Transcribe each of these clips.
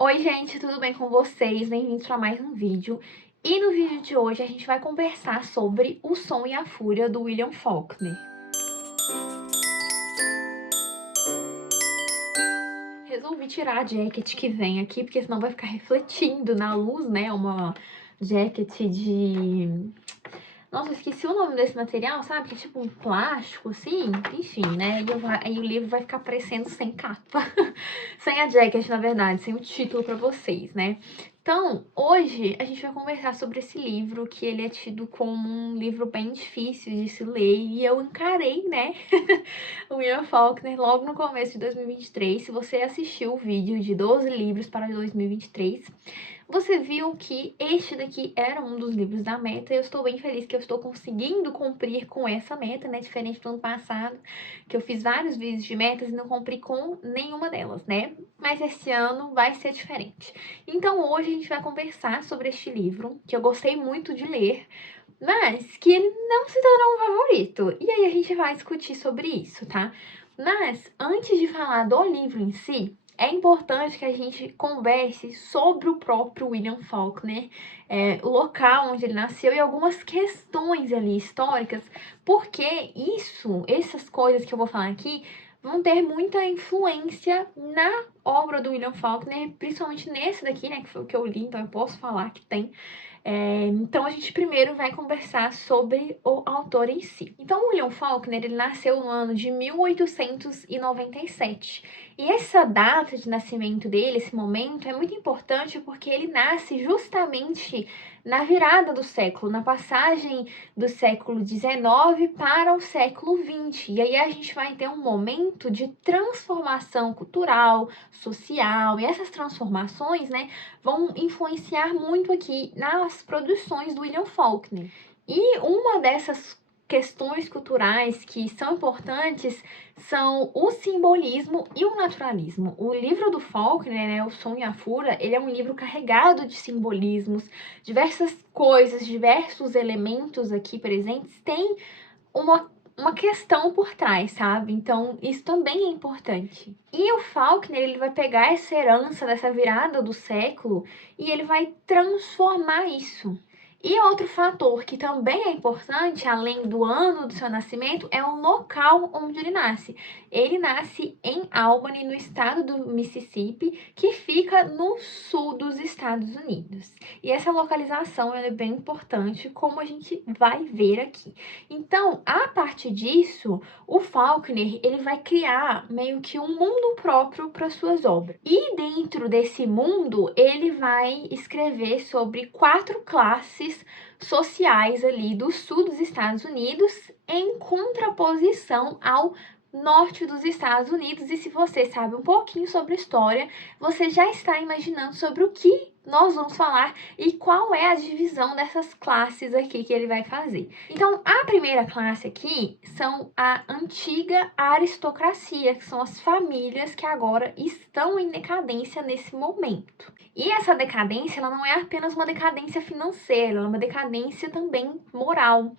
Oi gente, tudo bem com vocês? Bem-vindos para mais um vídeo. E no vídeo de hoje a gente vai conversar sobre O Som e a Fúria, do William Faulkner. Resolvi tirar a jacket que vem aqui, porque senão vai ficar refletindo na luz, né? Uma jacket de... Nossa, eu esqueci o nome desse material, sabe? Que é tipo um plástico, assim. Enfim, né? Aí o livro vai ficar parecendo sem capa. Sem a jacket, na verdade, sem o título pra vocês, né? Então, hoje a gente vai conversar sobre esse livro, que ele é tido como um livro bem difícil de se ler, e eu encarei, né, o William Faulkner logo no começo de 2023. Se você assistiu o vídeo de 12 livros para 2023, você viu que este daqui era um dos livros da meta, e eu estou bem feliz que eu estou conseguindo cumprir com essa meta, né? Diferente do ano passado, que eu fiz vários vídeos de metas e não cumpri com nenhuma delas, né? Mas esse ano vai ser diferente. Então hoje a gente vai conversar sobre este livro, que eu gostei muito de ler, mas que ele não se tornou um favorito. E aí a gente vai discutir sobre isso, tá? Mas antes de falar do livro em si, é importante que a gente converse sobre o próprio William Faulkner, o local onde ele nasceu e algumas questões ali históricas, porque essas coisas que eu vou falar aqui, vão ter muita influência na obra do William Faulkner, principalmente nesse daqui, né, que foi o que eu li, então eu posso falar que tem. Então a gente primeiro vai conversar sobre o autor em si. Então o William Faulkner, ele nasceu no ano de 1897. E essa data de nascimento dele, esse momento, é muito importante porque ele nasce justamente na virada do século, na passagem do século XIX para o século XX. E aí a gente vai ter um momento de transformação cultural, social, e essas transformações, né, vão influenciar muito aqui nas produções do William Faulkner. E uma dessas questões culturais que são importantes são o simbolismo e o naturalismo. O livro do Faulkner, né, O Som e a Fúria, ele é um livro carregado de simbolismos, diversas coisas, diversos elementos aqui presentes têm uma questão por trás, sabe? Então, isso também é importante. E o Faulkner, ele vai pegar essa herança dessa virada do século e ele vai transformar isso. E outro fator que também é importante, além do ano do seu nascimento, é o local onde ele nasce. Ele nasce em Albany, no estado do Mississippi, que fica no sul dos Estados Unidos. E essa localização é bem importante, como a gente vai ver aqui. Então, a partir disso, o Faulkner, ele vai criar meio que um mundo próprio para suas obras. E dentro desse mundo, ele vai escrever sobre 4 classes sociais ali do sul dos Estados Unidos, em contraposição ao norte dos Estados Unidos. E se você sabe um pouquinho sobre história, você já está imaginando sobre o que nós vamos falar e qual é a divisão dessas classes aqui que ele vai fazer. Então, a primeira classe aqui são a antiga aristocracia, que são as famílias que agora estão em decadência nesse momento. E essa decadência, ela não é apenas uma decadência financeira, ela é uma decadência também moral.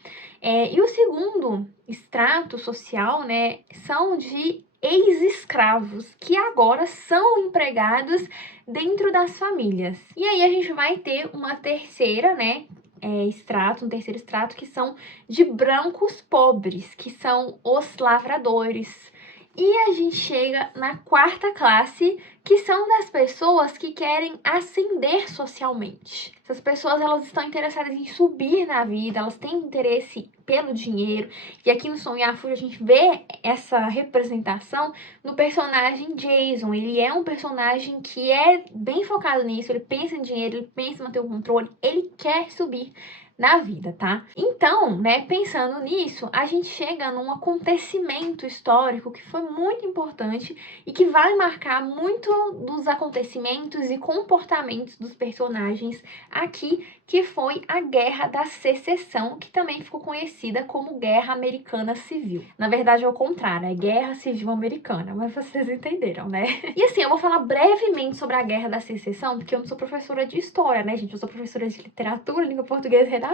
E o segundo extrato social, né, são de ex-escravos, que agora são empregados dentro das famílias. E aí a gente vai ter uma terceira, né, um terceiro extrato, que são de brancos pobres, que são os lavradores. E a gente chega na quarta classe, que são das pessoas que querem ascender socialmente. Essas pessoas, elas estão interessadas em subir na vida, elas têm interesse pelo dinheiro. E aqui no Som e a Fúria a gente vê essa representação no personagem Jason. Ele é um personagem que é bem focado nisso, ele pensa em dinheiro, ele pensa em manter o controle, ele quer subir na vida, tá? Então, né, pensando nisso, a gente chega num acontecimento histórico que foi muito importante e que vai marcar muito dos acontecimentos e comportamentos dos personagens aqui, que foi a Guerra da Secessão, que também ficou conhecida como Guerra Americana Civil. Na verdade, é o contrário, é Guerra Civil Americana, mas vocês entenderam, né? E assim, eu vou falar brevemente sobre a Guerra da Secessão, porque eu não sou professora de história, né, gente? Eu sou professora de literatura, língua portuguesa e redação.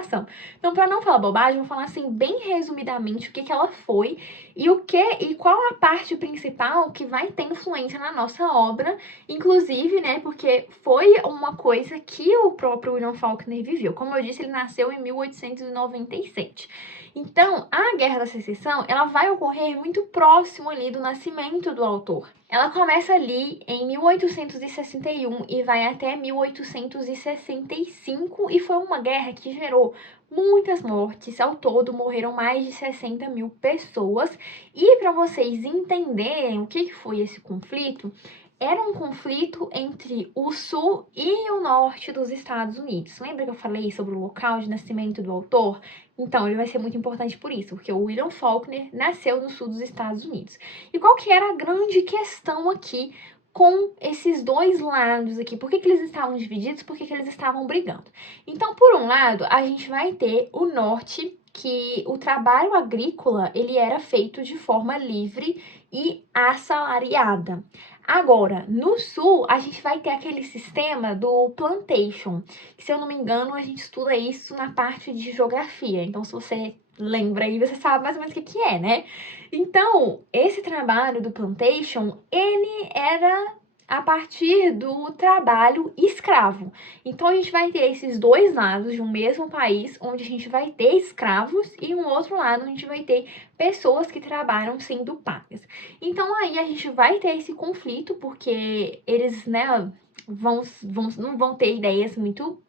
Então, para não falar bobagem, eu vou falar assim, bem resumidamente, o que ela foi E qual a parte principal que vai ter influência na nossa obra, inclusive, né, porque foi uma coisa que o próprio William Faulkner viveu. Como eu disse, ele nasceu em 1897. Então, a Guerra da Secessão, ela vai ocorrer muito próximo ali do nascimento do autor. Ela começa ali em 1861 e vai até 1865 e foi uma guerra que gerou muitas mortes. Ao todo, morreram mais de 60 mil pessoas. E para vocês entenderem o que foi esse conflito, era um conflito entre o sul e o norte dos Estados Unidos. Lembra que eu falei sobre o local de nascimento do autor? Então, ele vai ser muito importante por isso, porque o William Faulkner nasceu no sul dos Estados Unidos. E qual que era a grande questão aqui com esses dois lados aqui? Por que eles estavam divididos? Por que eles estavam brigando? Então, por um lado, a gente vai ter o norte, que o trabalho agrícola ele era feito de forma livre e assalariada. Agora, no sul, a gente vai ter aquele sistema do plantation, que, se eu não me engano, a gente estuda isso na parte de geografia. Então, se você lembra aí, você sabe mais ou menos o que é, né? Então, esse trabalho do plantation, ele era a partir do trabalho escravo. Então, a gente vai ter esses dois lados de um mesmo país, onde a gente vai ter escravos, e um outro lado onde a gente vai ter pessoas que trabalham sendo pagas. Então, aí a gente vai ter esse conflito, porque eles, né, não vão ter ideias muito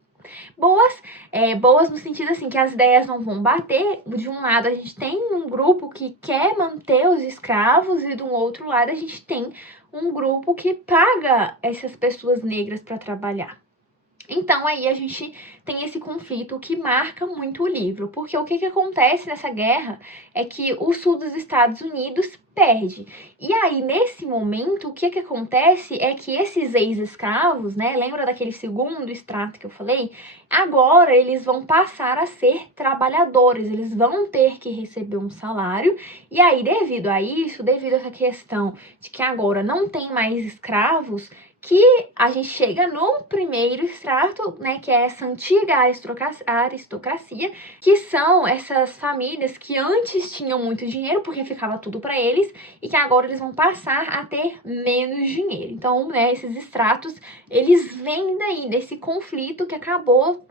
boas, boas no sentido assim, que as ideias não vão bater. De um lado, a gente tem um grupo que quer manter os escravos, e do outro lado, a gente tem um grupo que paga essas pessoas negras para trabalhar. Então, aí a gente tem esse conflito que marca muito o livro, porque o que acontece nessa guerra é que o sul dos Estados Unidos perde. E aí, nesse momento, o que acontece é que esses ex-escravos, né, lembra daquele segundo extrato que eu falei? Agora eles vão passar a ser trabalhadores, eles vão ter que receber um salário, e aí, devido a isso, devido a essa questão de que agora não tem mais escravos, que a gente chega no primeiro extrato, né, que é essa antiga aristocracia, que são essas famílias que antes tinham muito dinheiro, porque ficava tudo para eles, e que agora eles vão passar a ter menos dinheiro. Então, né, esses extratos, eles vêm daí, desse conflito que acabou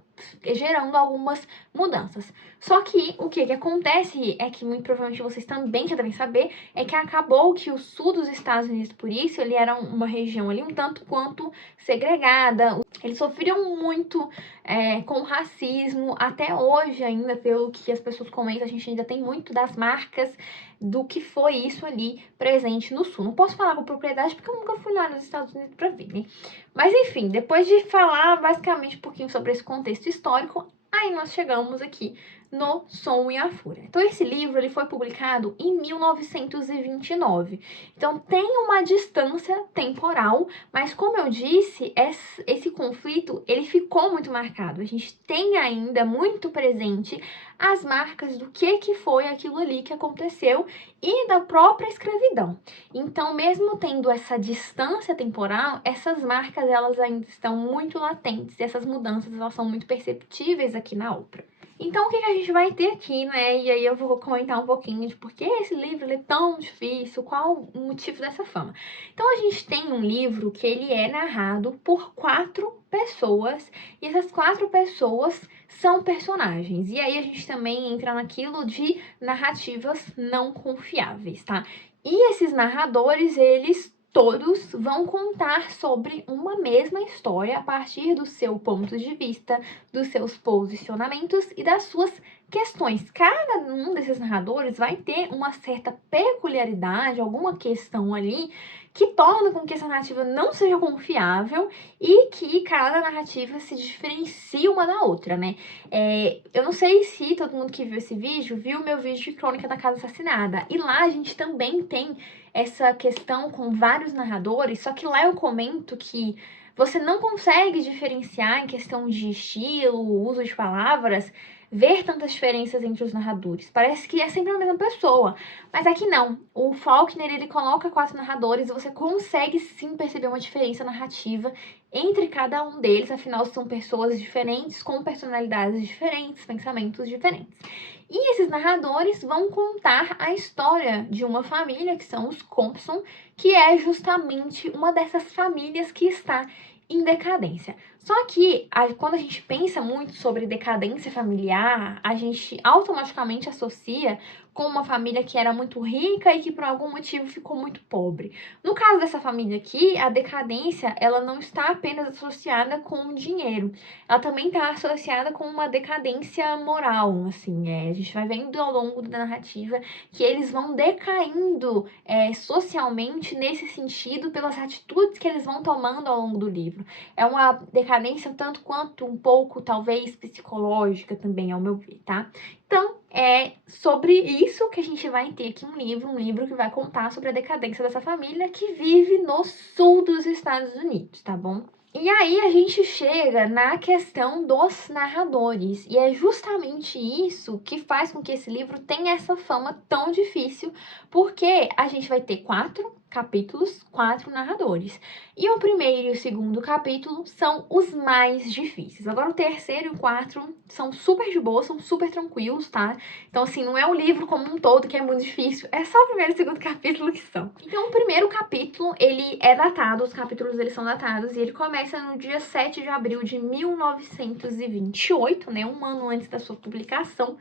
gerando algumas mudanças. Só que o que acontece é que, muito provavelmente vocês também já devem saber, é que acabou que o sul dos Estados Unidos, por isso, ele era uma região ali um tanto quanto segregada. Eles sofriam muito com racismo. Até hoje ainda, pelo que as pessoas comentam, a gente ainda tem muito das marcas do que foi isso ali presente no sul. Não posso falar com propriedade porque eu nunca fui lá nos Estados Unidos para ver, né? Mas enfim, depois de falar basicamente um pouquinho sobre esse contexto histórico, aí nós chegamos aqui no Som e a Fúria. Então, esse livro ele foi publicado em 1929. Então, tem uma distância temporal, mas como eu disse, esse conflito ele ficou muito marcado. A gente tem ainda muito presente as marcas do que foi aquilo ali que aconteceu e da própria escravidão. Então, mesmo tendo essa distância temporal, essas marcas elas ainda estão muito latentes e essas mudanças elas são muito perceptíveis aqui na obra. Então, o que a gente vai ter aqui, né? E aí eu vou comentar um pouquinho de por que esse livro é tão difícil, qual o motivo dessa fama. Então, a gente tem um livro que ele é narrado por 4 pessoas, e essas 4 pessoas são personagens. E aí a gente também entra naquilo de narrativas não confiáveis, tá? E esses narradores, eles todos vão contar sobre uma mesma história a partir do seu ponto de vista, dos seus posicionamentos e das suas questões. Cada um desses narradores vai ter uma certa peculiaridade, alguma questão ali que torna com que essa narrativa não seja confiável e que cada narrativa se diferencie uma da outra, né? Eu não sei se todo mundo que viu esse vídeo viu o meu vídeo de Crônica da Casa Assassinada. E lá a gente também tem essa questão com vários narradores, só que lá eu comento que você não consegue diferenciar em questão de estilo, uso de palavras, ver tantas diferenças entre os narradores. Parece que é sempre a mesma pessoa, mas aqui não. O Faulkner, ele coloca 4 narradores e você consegue sim perceber uma diferença narrativa entre cada um deles, afinal são pessoas diferentes, com personalidades diferentes, pensamentos diferentes. E esses narradores vão contar a história de uma família, que são os Compson, que é justamente uma dessas famílias que está em decadência. Só que quando a gente pensa muito sobre decadência familiar, a gente automaticamente associa com uma família que era muito rica e que por algum motivo ficou muito pobre. No caso dessa família aqui, a decadência, ela não está apenas associada com o dinheiro, ela também está associada com uma decadência moral, assim, a gente vai vendo ao longo da narrativa que eles vão decaindo socialmente nesse sentido pelas atitudes que eles vão tomando ao longo do livro. É uma decadência tanto quanto um pouco, talvez, psicológica também, ao meu ver, tá? Então, é sobre isso que a gente vai ter aqui um livro que vai contar sobre a decadência dessa família que vive no sul dos Estados Unidos, tá bom? E aí a gente chega na questão dos narradores, e é justamente isso que faz com que esse livro tenha essa fama tão difícil, porque a gente vai ter 4 capítulos, 4 narradores. E o primeiro e o segundo capítulo são os mais difíceis. Agora o terceiro e o quarto são super de boa, são super tranquilos, tá? Então, assim, não é o livro como um todo que é muito difícil, é só o primeiro e o segundo capítulo que são. Então, o primeiro capítulo, ele é datado, os capítulos eles são datados, e ele começa no dia 7 de abril de 1928, né? Um ano antes da sua publicação.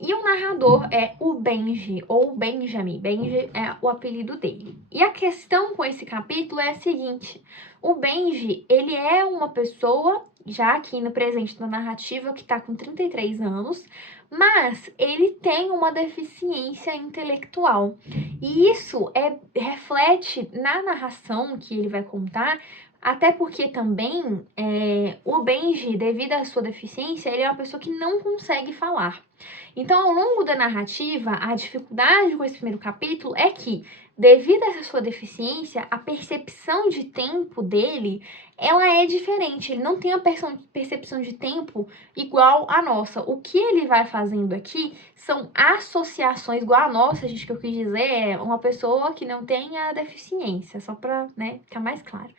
E o narrador é o Benji, ou Benjamin. Benji é o apelido dele. E a questão com esse capítulo é a seguinte: o Benji, ele é uma pessoa, já aqui no presente da narrativa, que tá com 33 anos, mas ele tem uma deficiência intelectual. E isso reflete na narração que ele vai contar, até porque também o Benji, devido à sua deficiência, ele é uma pessoa que não consegue falar. Então, ao longo da narrativa, a dificuldade com esse primeiro capítulo é que, devido a essa sua deficiência, a percepção de tempo dele, ela é diferente. Ele não tem a percepção de tempo igual a nossa. O que ele vai fazendo aqui são associações, igual a nossa, gente, que eu quis dizer, é uma pessoa que não tem a deficiência, só para, né, ficar mais claro.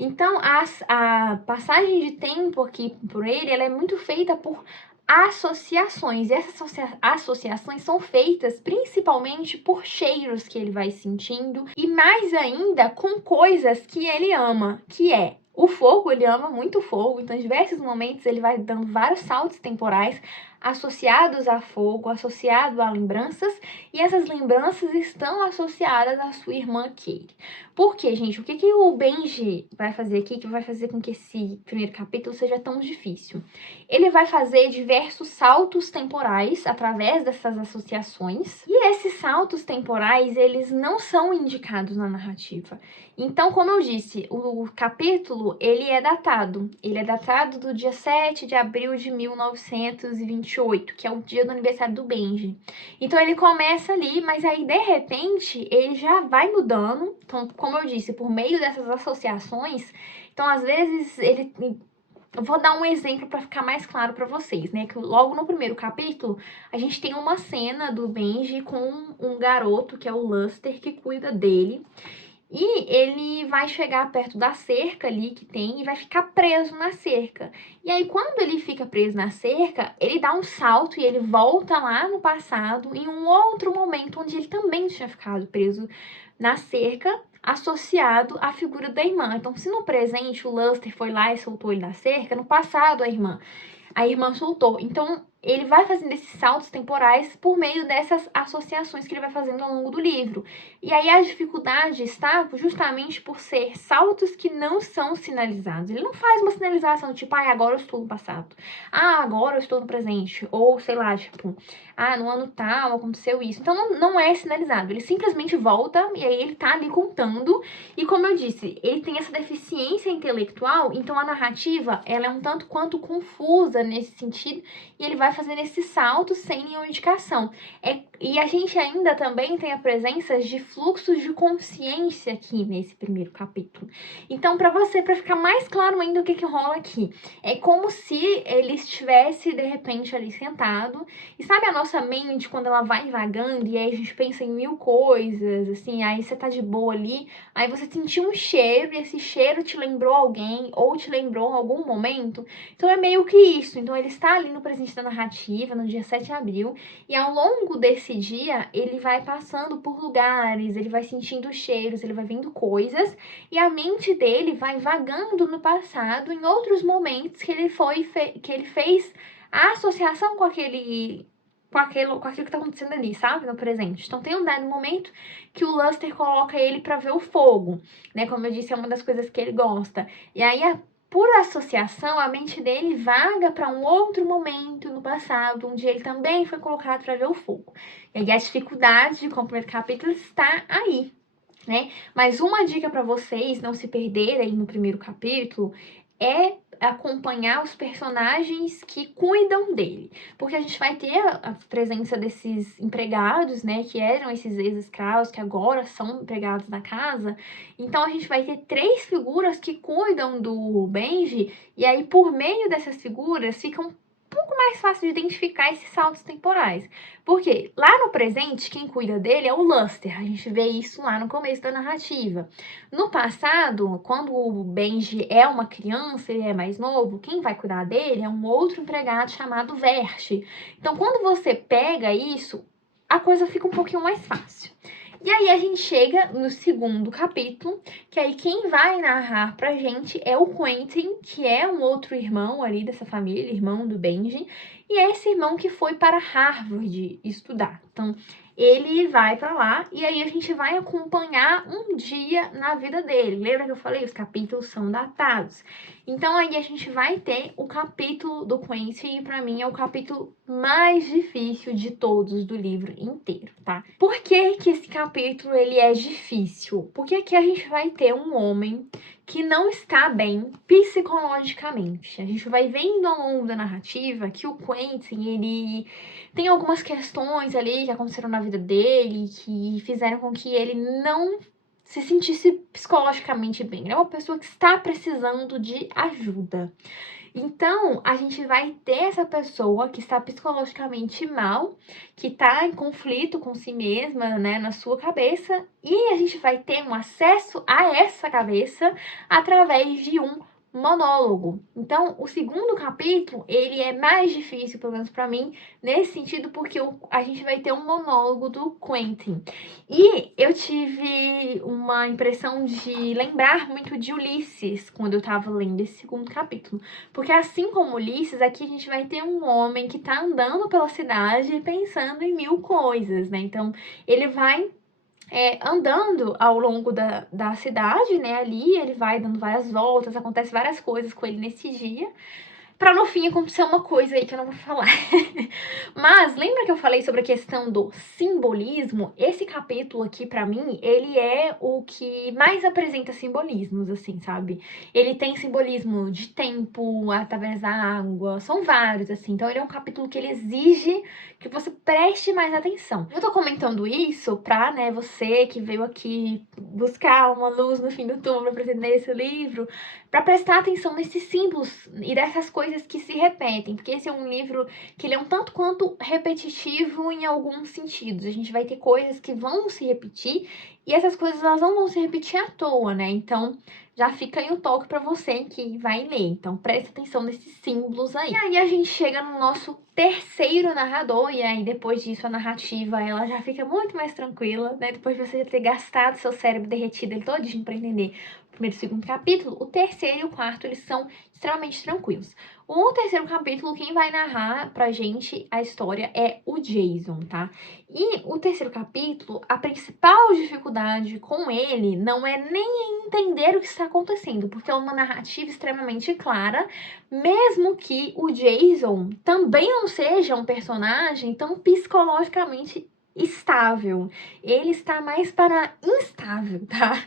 Então, a passagem de tempo aqui por ele, ela é muito feita por associações. E essas associações são feitas principalmente por cheiros que ele vai sentindo e mais ainda com coisas que ele ama, que é o fogo. Ele ama muito o fogo, então em diversos momentos ele vai dando vários saltos temporais associados a fogo, associado a lembranças, e essas lembranças estão associadas à sua irmã Kate. Por quê, gente? O que o Benji vai fazer aqui que vai fazer com que esse primeiro capítulo seja tão difícil? Ele vai fazer diversos saltos temporais através dessas associações, e esses saltos temporais, eles não são indicados na narrativa. Então, como eu disse, o capítulo, ele é datado do dia 7 de abril de 1928, que é o dia do aniversário do Benji. Então, ele começa ali, mas aí, de repente, ele já vai mudando. Então, como eu disse, por meio dessas associações, então, às vezes, eu vou dar um exemplo para ficar mais claro para vocês, né? Que logo no primeiro capítulo, a gente tem uma cena do Benji com um garoto, que é o Luster, que cuida dele. E ele vai chegar perto da cerca ali que tem e vai ficar preso na cerca. E aí, quando ele fica preso na cerca, ele dá um salto e ele volta lá no passado, em um outro momento onde ele também tinha ficado preso na cerca, associado à figura da irmã. Então, se no presente o Luster foi lá e soltou ele da cerca, no passado a irmã soltou. Então, ele vai fazendo esses saltos temporais por meio dessas associações que ele vai fazendo ao longo do livro. E aí a dificuldade está justamente por ser saltos que não são sinalizados. Ele não faz uma sinalização tipo, agora eu estou no passado. Agora eu estou no presente. Ou, sei lá, tipo, no ano tal aconteceu isso. Então não é sinalizado. Ele simplesmente volta e aí ele tá ali contando. E como eu disse, ele tem essa deficiência intelectual, então a narrativa, ela é um tanto quanto confusa nesse sentido, e ele vai fazendo esses saltos sem nenhuma indicação. E a gente ainda também tem a presença de fluxos de consciência aqui nesse primeiro capítulo. Então, para ficar mais claro ainda o que rola aqui, é como se ele estivesse, de repente, ali sentado, e sabe a nossa mente, quando ela vai vagando, e aí a gente pensa em mil coisas, assim, aí você tá de boa ali, aí você sentiu um cheiro, e esse cheiro te lembrou alguém, ou te lembrou algum momento. Então, é meio que isso. Então, ele está ali no presente da narrativa, narrativa, no dia 7 de abril, e ao longo desse dia, ele vai passando por lugares, ele vai sentindo cheiros, ele vai vendo coisas, e a mente dele vai vagando no passado, em outros momentos que ele fez a associação com aquilo que tá acontecendo ali, sabe? No presente. Então tem um dado momento que o Luster coloca ele pra ver o fogo, né? Como eu disse, é uma das coisas que ele gosta. E aí, por associação, a mente dele vaga para um outro momento no passado, onde ele também foi colocado para ver o fogo. E aí a dificuldade de comprar o capítulo está aí, né? Mas uma dica para vocês não se perderem no primeiro capítulo é acompanhar os personagens que cuidam dele. Porque a gente vai ter a presença desses empregados, né, que eram esses ex-escravos, que agora são empregados na casa. Então a gente vai ter 3 figuras que cuidam do Benji, e aí por meio dessas figuras fica um pouco mais fácil de identificar esses saltos temporais. Porque lá no presente, quem cuida dele é o Luster. A gente vê isso lá no começo da narrativa. No passado, quando o Benji é uma criança, ele é mais novo, quem vai cuidar dele é um outro empregado chamado Vert. Então, quando você pega isso, a coisa fica um pouquinho mais fácil. E aí a gente chega no segundo capítulo, que aí quem vai narrar pra gente é o Quentin, que é um outro irmão ali dessa família, irmão do Benji, e é esse irmão que foi para Harvard estudar. Então, ele vai pra lá e aí a gente vai acompanhar um dia na vida dele. Lembra que eu falei? Os capítulos são datados. Então, aí a gente vai ter o capítulo do Quentin, e pra mim é o capítulo mais difícil de todos do livro inteiro, tá? Por que que esse capítulo ele é difícil? Porque aqui a gente vai ter um homem que não está bem psicologicamente. A gente vai vendo ao longo da narrativa que o Quentin, ele tem algumas questões ali que aconteceram na vida dele, que fizeram com que ele não se sentisse psicologicamente bem. Ele é uma pessoa que está precisando de ajuda. Então, a gente vai ter essa pessoa que está psicologicamente mal, que está em conflito com si mesma, né, na sua cabeça, e a gente vai ter um acesso a essa cabeça através de um monólogo. Então, o segundo capítulo, ele é mais difícil, pelo menos pra mim, nesse sentido, porque a gente vai ter um monólogo do Quentin. E eu tive uma impressão de lembrar muito de Ulisses, quando eu tava lendo esse segundo capítulo. Porque assim como Ulisses, aqui a gente vai ter um homem que tá andando pela cidade pensando em 1000 coisas, né? Então, ele vai andando ao longo da cidade, né, ali, ele vai dando várias voltas, acontece várias coisas com ele nesse dia, pra no fim acontecer uma coisa aí que eu não vou falar. Mas lembra que eu falei sobre a questão do simbolismo? Esse capítulo aqui, pra mim, ele é o que mais apresenta simbolismos, assim, sabe? Ele tem simbolismo de tempo, através da água, são vários, assim. Então ele é um capítulo que ele exige que você preste mais atenção. Eu tô comentando isso pra, né, você que veio aqui buscar uma luz no fim do túnel pra entender esse livro, para prestar atenção nesses símbolos e dessas coisas que se repetem, porque esse é um livro que ele é um tanto quanto repetitivo em alguns sentidos. A gente vai ter coisas que vão se repetir e essas coisas elas não vão se repetir à toa, né? Então, já fica aí o toque para você que vai ler. Então, preste atenção nesses símbolos aí. E aí a gente chega no nosso terceiro narrador, e aí depois disso a narrativa ela já fica muito mais tranquila, né? Depois de você ter gastado seu cérebro derretido ele todinho para entender o primeiro e o segundo capítulo, o terceiro e o quarto eles são extremamente tranquilos. O terceiro capítulo, quem vai narrar pra gente a história é o Jason, tá? E o terceiro capítulo, a principal dificuldade com ele não é nem entender o que está acontecendo, porque é uma narrativa extremamente clara, mesmo que o Jason também não seja um personagem tão psicologicamente estável. Ele está mais para instável, tá?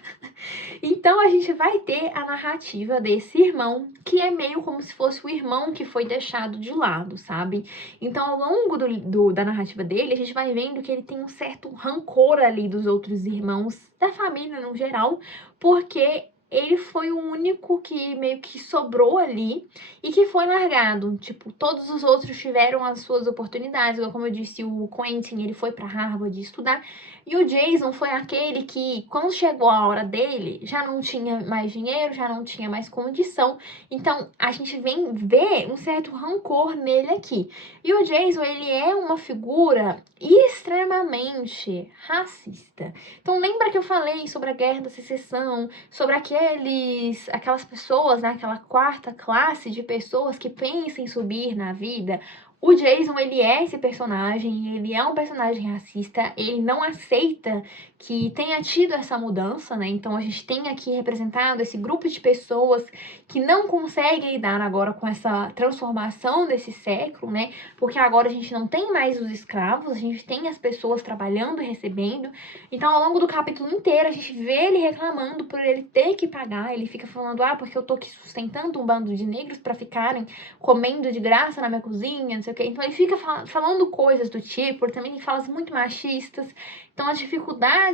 Então a gente vai ter a narrativa desse irmão, que é meio como se fosse o irmão que foi deixado de lado, sabe? Então ao longo da narrativa dele, a gente vai vendo que ele tem um certo rancor ali dos outros irmãos, da família no geral, porque ele foi o único que meio que sobrou ali e que foi largado. Tipo, todos os outros tiveram as suas oportunidades. Como eu disse, o Quentin, ele foi para Harvard estudar. E o Jason foi aquele que, quando chegou a hora dele, já não tinha mais dinheiro, já não tinha mais condição. Então, a gente vem ver um certo rancor nele aqui. E o Jason, ele é uma figura extremamente racista. Então, lembra que eu falei sobre a Guerra da Secessão, sobre aquelas pessoas, né, aquela quarta classe de pessoas que pensam em subir na vida? O Jason, ele é esse personagem, ele é um personagem racista, ele não aceita que tenha tido essa mudança, né? Então a gente tem aqui representado esse grupo de pessoas que não conseguem lidar agora com essa transformação desse século, né? Porque agora a gente não tem mais os escravos, a gente tem as pessoas trabalhando e recebendo. Então, ao longo do capítulo inteiro, a gente vê ele reclamando por ele ter que pagar. Ele fica falando, porque eu tô aqui sustentando um bando de negros para ficarem comendo de graça na minha cozinha, não sei o quê. Então ele fica falando coisas do tipo, ele também tem falas muito machistas. Então a dificuldade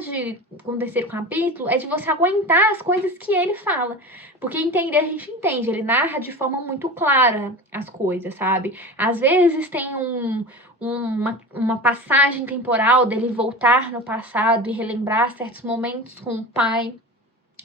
com o terceiro capítulo é de você aguentar as coisas que ele fala. Porque entender a gente entende, ele narra de forma muito clara as coisas, sabe? Às vezes tem uma passagem temporal dele voltar no passado e relembrar certos momentos com o pai,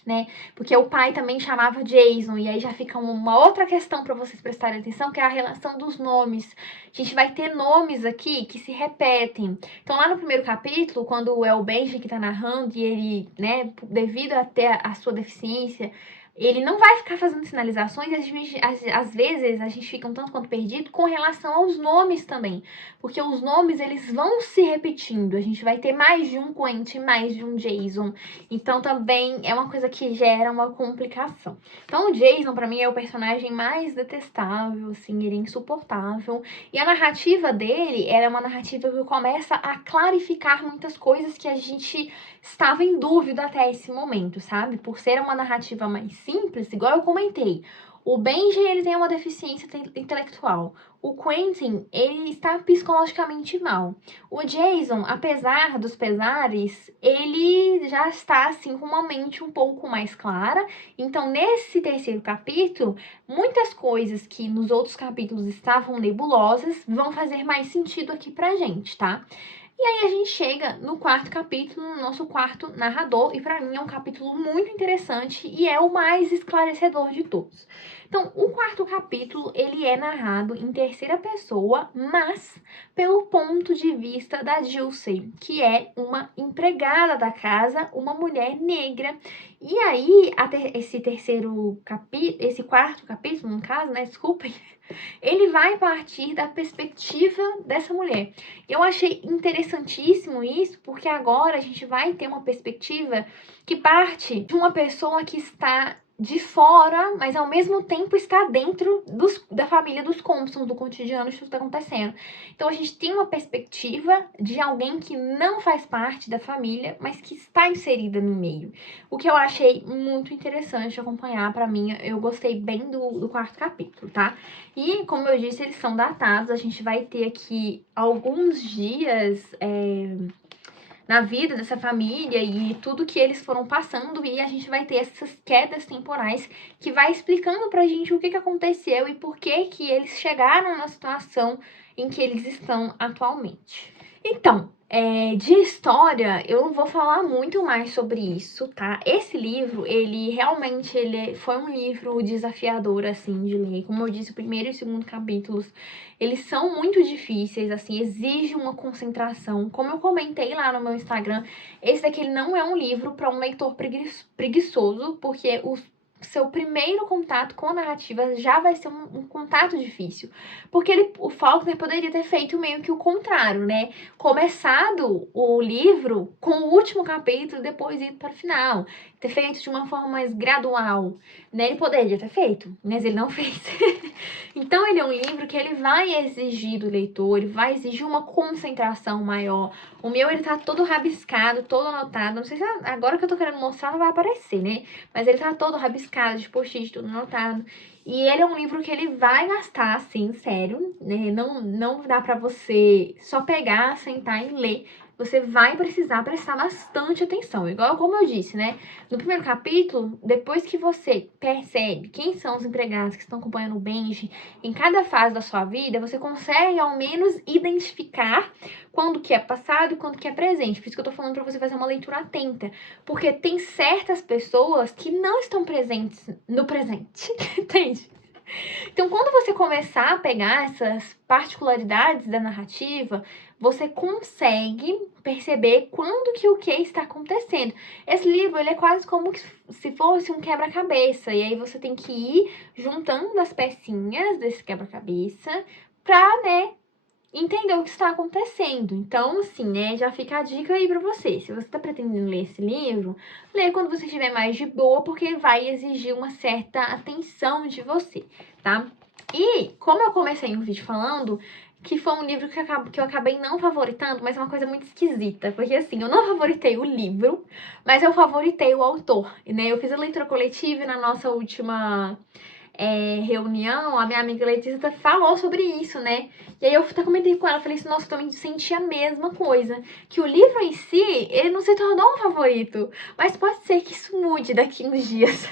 né? Porque o pai também chamava Jason, e aí já fica uma outra questão para vocês prestarem atenção, que é a relação dos nomes. A gente vai ter nomes aqui que se repetem. Então, lá no primeiro capítulo, quando é o Benji que tá narrando e ele, né, devido a ter a sua deficiência, ele não vai ficar fazendo sinalizações, e às vezes a gente fica um tanto quanto perdido com relação aos nomes também. Porque os nomes, eles vão se repetindo. A gente vai ter mais de um Quentin, mais de um Jason. Então também é uma coisa que gera uma complicação. Então o Jason, pra mim, é o personagem mais detestável, assim, ele é insuportável. E a narrativa dele, ela é uma narrativa que começa a clarificar muitas coisas que a gente estava em dúvida até esse momento, sabe? Por ser uma narrativa mais simples, igual eu comentei. O Benji, ele tem uma deficiência intelectual. O Quentin, ele está psicologicamente mal. O Jason, apesar dos pesares, ele já está, assim, com uma mente um pouco mais clara. Então, nesse terceiro capítulo, muitas coisas que nos outros capítulos estavam nebulosas vão fazer mais sentido aqui pra gente, tá? E aí a gente chega no quarto capítulo, no nosso quarto narrador, e para mim é um capítulo muito interessante e é o mais esclarecedor de todos. Então, o quarto capítulo, ele é narrado em terceira pessoa, mas pelo ponto de vista da Gilsey, que é uma empregada da casa, uma mulher negra. E aí, esse quarto capítulo, no caso, né, desculpem, ele vai partir da perspectiva dessa mulher. Eu achei interessantíssimo isso, porque agora a gente vai ter uma perspectiva que parte de uma pessoa que está de fora, mas ao mesmo tempo está dentro da família dos Compson, do cotidiano que está acontecendo. Então a gente tem uma perspectiva de alguém que não faz parte da família, mas que está inserida no meio. O que eu achei muito interessante de acompanhar. Para mim, eu gostei bem do quarto capítulo, tá? E, como eu disse, eles são datados. A gente vai ter aqui alguns dias na vida dessa família e tudo que eles foram passando, e a gente vai ter essas quedas temporais que vai explicando pra gente o que aconteceu e por que eles chegaram na situação em que eles estão atualmente. Então, de história, eu não vou falar muito mais sobre isso, tá? Esse livro, ele foi um livro desafiador, assim, de ler. Como eu disse, o primeiro e o segundo capítulos, eles são muito difíceis, assim, exige uma concentração. Como eu comentei lá no meu Instagram, esse daqui ele não é um livro para um leitor preguiçoso, porque o seu primeiro contato com a narrativa já vai ser um contato difícil. Porque o Faulkner poderia ter feito meio que o contrário, né? Começado o livro com o último capítulo e depois ido para o final. Ter feito de uma forma mais gradual, né? Ele poderia ter feito, mas ele não fez. Então, ele é um livro que ele vai exigir do leitor, ele vai exigir uma concentração maior. O meu, ele tá todo rabiscado, todo anotado. Não sei se agora que eu tô querendo mostrar não vai aparecer, né? Mas ele tá todo rabiscado, de post-it, tudo anotado. E ele é um livro que ele vai gastar, assim, sério, né? Não dá pra você só pegar, sentar e ler. você vai precisar prestar bastante atenção. Igual como eu disse, né? No primeiro capítulo, depois que você percebe quem são os empregados que estão acompanhando o Benji em cada fase da sua vida, você consegue ao menos identificar quando que é passado e quando que é presente. Por isso que eu tô falando pra você fazer uma leitura atenta. Porque tem certas pessoas que não estão presentes no presente, entende? Então, quando você começar a pegar essas particularidades da narrativa, você consegue perceber quando que o que está acontecendo. Esse livro, ele é quase como se fosse um quebra-cabeça, e aí você tem que ir juntando as pecinhas desse quebra-cabeça pra, né, entender o que está acontecendo. Então, assim, né, já fica a dica aí pra você. Se você tá pretendendo ler esse livro, leia quando você estiver mais de boa, porque vai exigir uma certa atenção de você, tá? E, como eu comecei o vídeo falando, que foi um livro que eu acabei não favoritando, mas é uma coisa muito esquisita, porque assim, eu não favoritei o livro, mas eu favoritei o autor, né? Eu fiz a leitura coletiva e na nossa última reunião, a minha amiga Letícia falou sobre isso, né? E aí eu até comentei com ela, falei assim, nossa, eu também senti a mesma coisa. Que o livro em si, ele não se tornou um favorito. Mas pode ser que isso mude daqui uns dias.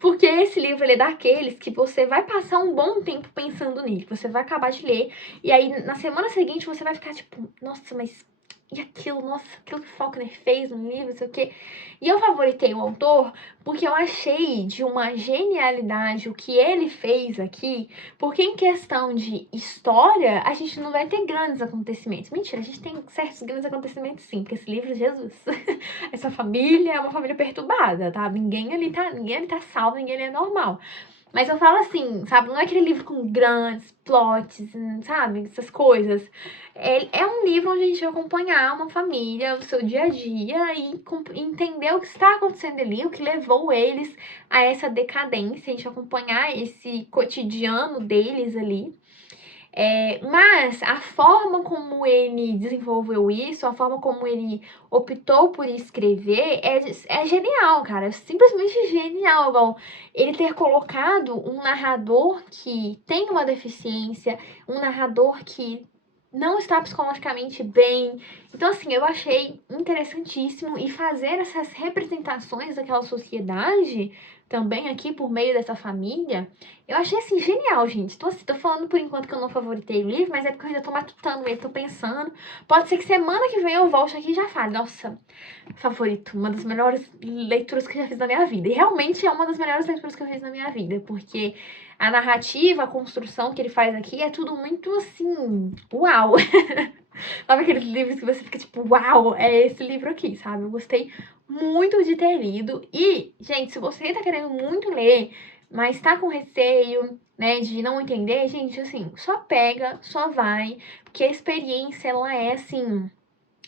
Porque esse livro, ele é daqueles que você vai passar um bom tempo pensando nele. Você vai acabar de ler. E aí, na semana seguinte, você vai ficar tipo, nossa, mas... E aquilo, nossa, aquilo que Faulkner fez no livro, não sei o quê. E eu favoritei o autor porque eu achei de uma genialidade o que ele fez aqui, porque em questão de história, a gente não vai ter grandes acontecimentos. Mentira, a gente tem certos grandes acontecimentos sim, porque esse livro, Jesus, essa família é uma família perturbada, tá? Ninguém ali tá salvo, ninguém ali é normal. Mas eu falo assim, sabe? Não é aquele livro com grandes plots, sabe? Essas coisas. É um livro onde a gente vai acompanhar uma família, o seu dia a dia e entender o que está acontecendo ali, o que levou eles a essa decadência, a gente acompanhar esse cotidiano deles ali. Mas a forma como ele desenvolveu isso, a forma como ele optou por escrever é genial, cara. É simplesmente genial. Igual ele ter colocado um narrador que tem uma deficiência, um narrador que não está psicologicamente bem. Então, assim, eu achei interessantíssimo e fazer essas representações daquela sociedade também aqui por meio dessa família. Eu achei, assim, genial, gente. Tô falando por enquanto que eu não favoritei o livro, mas é porque eu ainda tô matutando ele, tô pensando. Pode ser que semana que vem eu volte aqui e já fale. Nossa, favorito, uma das melhores leituras que eu já fiz na minha vida. E realmente é uma das melhores leituras que eu fiz na minha vida, porque a narrativa, a construção que ele faz aqui é tudo muito, assim, uau. Sabe aqueles livros que você fica tipo, uau, é esse livro aqui, sabe? Eu gostei muito de ter lido. E, gente, se você tá querendo muito ler, mas tá com receio, né, de não entender, gente, assim, só pega, só vai, porque a experiência, ela é, assim,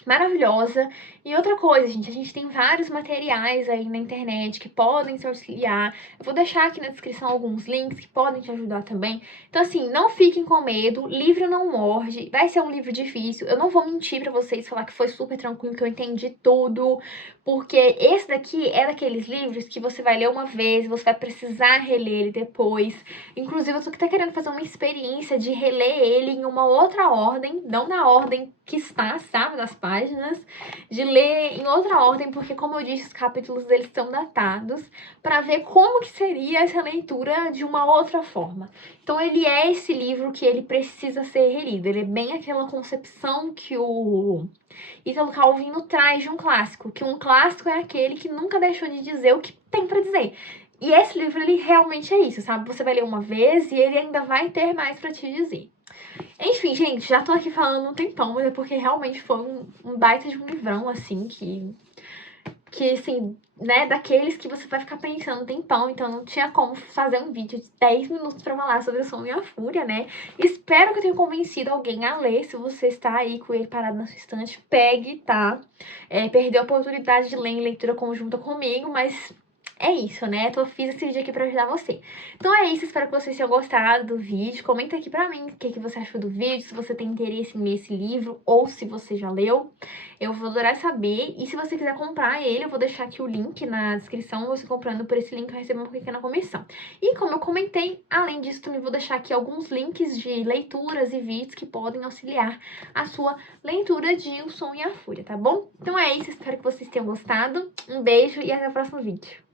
maravilhosa. E outra coisa, gente, a gente tem vários materiais aí na internet que podem te auxiliar. Eu vou deixar aqui na descrição alguns links que podem te ajudar também. Então, assim, não fiquem com medo, livro não morde, vai ser um livro difícil. Eu não vou mentir pra vocês, falar que foi super tranquilo, que eu entendi tudo, porque esse daqui é daqueles livros que você vai ler uma vez, você vai precisar reler ele depois. Inclusive, eu tô até querendo fazer uma experiência de reler ele em uma outra ordem, não na ordem que está, sabe, nas páginas, de ler em outra ordem, porque como eu disse, os capítulos deles são datados, para ver como que seria essa leitura de uma outra forma. Então ele é esse livro que ele precisa ser relido, ele é bem aquela concepção que o Italo Calvino traz de um clássico, que um clássico é aquele que nunca deixou de dizer o que tem para dizer. E esse livro, ele realmente é isso, sabe? Você vai ler uma vez e ele ainda vai ter mais para te dizer. Enfim, gente, já tô aqui falando um tempão, mas é porque realmente foi um baita de um livrão, assim, que assim, né, daqueles que você vai ficar pensando um tempão, então não tinha como fazer um vídeo de 10 minutos pra falar sobre o Som e a Fúria, né? Espero que eu tenha convencido alguém a ler. Se você está aí com ele parado na sua estante, pegue, tá? Perdeu a oportunidade de ler em leitura conjunta comigo, mas é isso, né? Eu fiz esse vídeo aqui pra ajudar você. Então é isso, espero que vocês tenham gostado do vídeo. Comenta aqui pra mim o que você achou do vídeo, se você tem interesse em ler esse livro ou se você já leu. Eu vou adorar saber. E se você quiser comprar ele, eu vou deixar aqui o link na descrição. Você comprando por esse link, eu recebo uma pequena comissão. E como eu comentei, além disso, também vou deixar aqui alguns links de leituras e vídeos que podem auxiliar a sua leitura de O Som e a Fúria, tá bom? Então é isso, espero que vocês tenham gostado. Um beijo e até o próximo vídeo.